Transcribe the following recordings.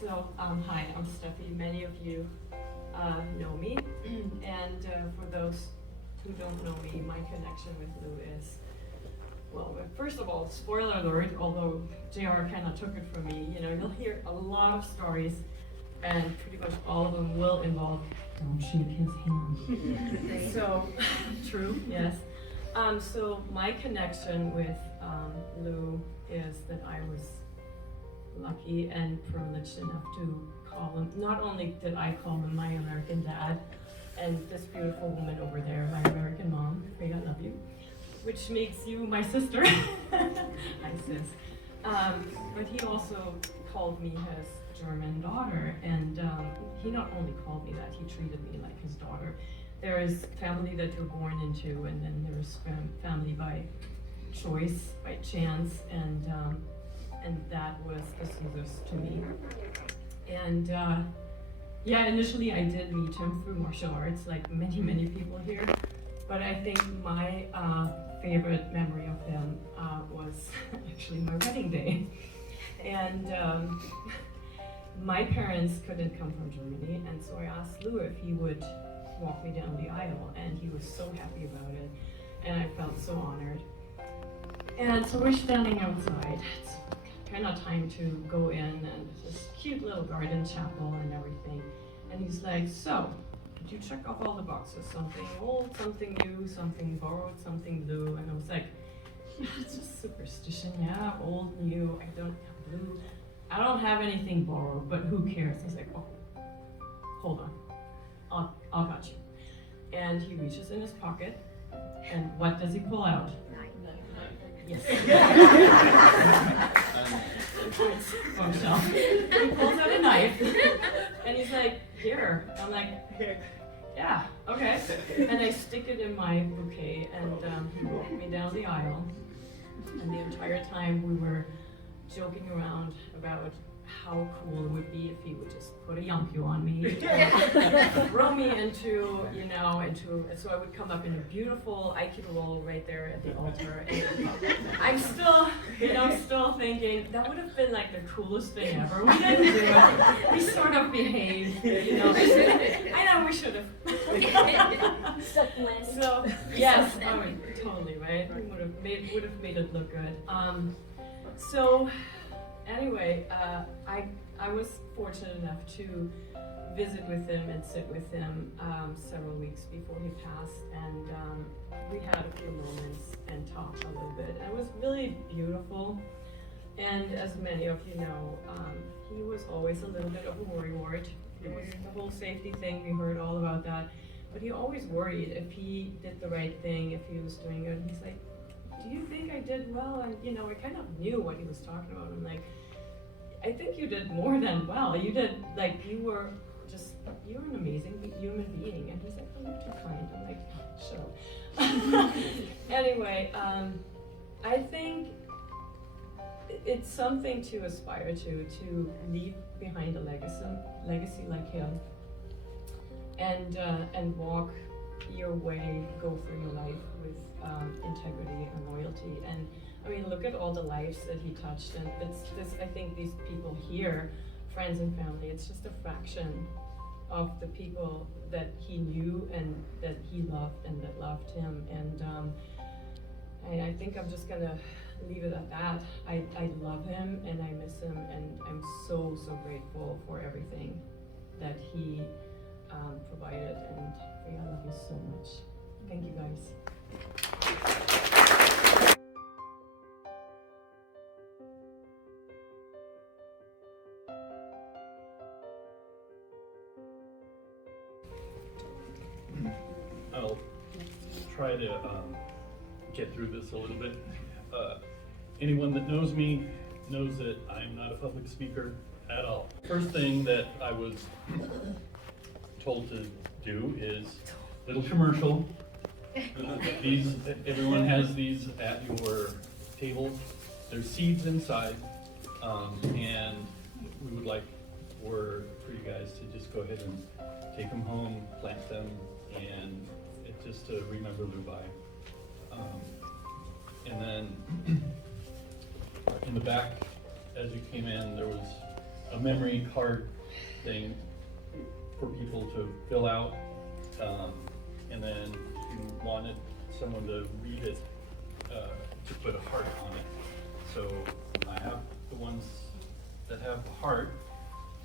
So, hi, I'm Steffi. Many of you know me, and for those who don't know me, my connection with Lou is, well, first of all, spoiler alert, although JR kind of took it from me, you'll hear a lot of stories, and pretty much all of them will involve, don't shake his hand. So, true, yes. So my connection with Lou is that I was lucky and privileged enough to call him. Not only did I call him my American dad, and this beautiful woman over there, my American mom, Faye, I love you, which makes you my sister. Hi, sis. But he also called me his German daughter, and he not only called me that, he treated me like his daughter. There is family that you're born into, and then there's family by choice, by chance, and that was the Caesars to me. And initially I did meet him through martial arts, like many people here. But I think my favorite memory of him was actually my wedding day. And my parents couldn't come from Germany, and so I asked Lou if he would walk me down the aisle, and he was so happy about it, and I felt so honored. And so we're standing outside. It's kind of time to go in, and this cute little garden chapel and everything. And he's like, so, did you check off all the boxes? Something old, something new, something borrowed, something blue? And I was like, yeah, it's just superstition, yeah, old, new, I don't have blue. I don't have anything borrowed, but who cares? He's like, oh, hold on, I'll got you. And he reaches in his pocket, and what does he pull out? Yes. He pulls out a knife, and he's like, here. I'm like, yeah, okay. And I stick it in my bouquet, and he walked me down the aisle. And the entire time we were joking around about how cool it would be if he would just put a yonku on me, throw me into, so I would come up in a beautiful Aikido roll right there at the altar. And I'm still thinking, that would have been like the coolest thing ever. We didn't do it. We sort of behaved, I know we should have. So, yes, I mean, totally, right? We would have made it look good. So, anyway, I was fortunate enough to visit with him and sit with him several weeks before he passed, and we had a few moments and talked a little bit. And it was really beautiful, and as many of you know, he was always a little bit of a worrywart. It was the whole safety thing, we heard all about that, but he always worried if he did the right thing, if he was doing good. He's like, do you think I did well? And I kind of knew what he was talking about. I'm like, I think you did more than well. You did, like, you're an amazing human being. And he's like, oh, you're too kind. I'm like, sure. Anyway, I think it's something to aspire to leave behind a legacy like him, and walk your way, go through your life with integrity and loyalty. And I mean, look at all the lives that he touched, and I think these people here, friends and family, it's just a fraction of the people that he knew and that he loved and that loved him. And I think I'm just gonna leave it at that. I love him and I miss him, and I'm so grateful for everything that he provided. And I love you so much. Thank you, guys. I'll try to get through this a little bit. Anyone that knows me knows that I'm not a public speaker at all. First thing that I was told to do is a little commercial. Everyone has these at your tables. There's seeds inside, and we would like for you guys to just go ahead and take them home, plant them, and it's just to remember Lou by. And then in the back, as you came in, there was a memory card thing for people to fill out. And then you wanted someone to read it, to put a heart on it. So I have the ones that have the heart,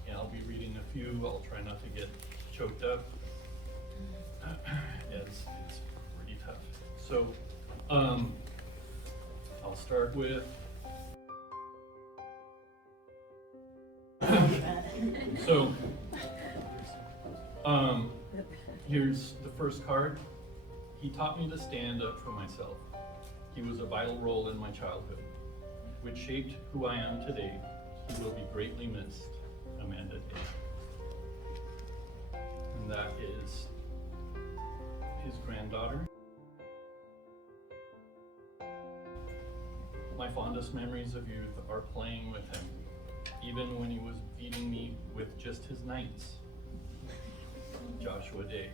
and I'll be reading a few. I'll try not to get choked up. It's pretty tough. So I'll start with so here's the first card. He taught me to stand up for myself. He was a vital role in my childhood, which shaped who I am today. He will be greatly missed. Amanda Day. And that is his granddaughter. My fondest memories of youth are playing with him, even when he was feeding me with just his nights. Joshua Day.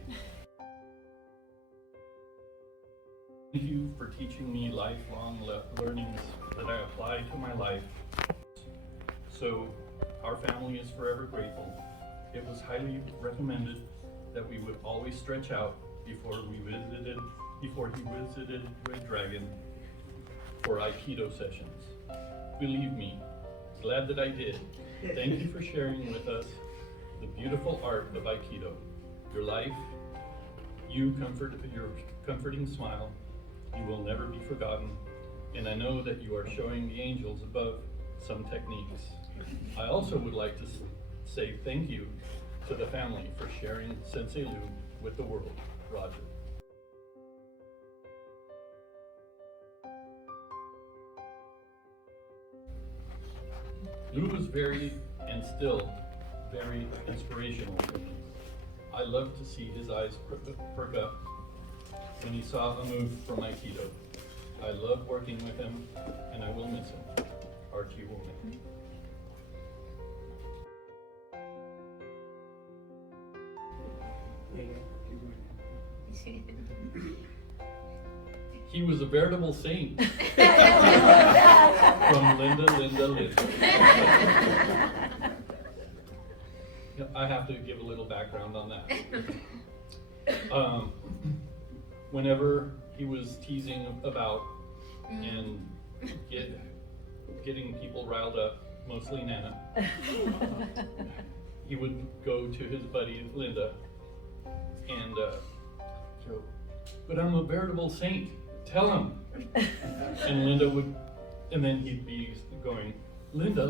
Thank you for teaching me lifelong learnings that I apply to my life. So, our family is forever grateful. It was highly recommended that we would always stretch out before he visited Red Dragon for Aikido sessions. Believe me, glad that I did. Thank you for sharing with us the beautiful art of Aikido. Your life, your comforting smile, you will never be forgotten. And I know that you are showing the angels above some techniques. I also would like to say thank you to the family for sharing Sensei Lou with the world. Roger. Lou was very, and still, very inspirational for me. I love to see his eyes perk up when he saw a move from Aikido. I love working with him, and I will miss him. Archie Woolman. He was a veritable saint. From Linda. I have to give a little background on that. Whenever he was teasing about and getting people riled up, mostly Nana, he would go to his buddy Linda and joke, "But I'm a veritable saint, tell him." And Linda would, and then he'd be going, "Linda."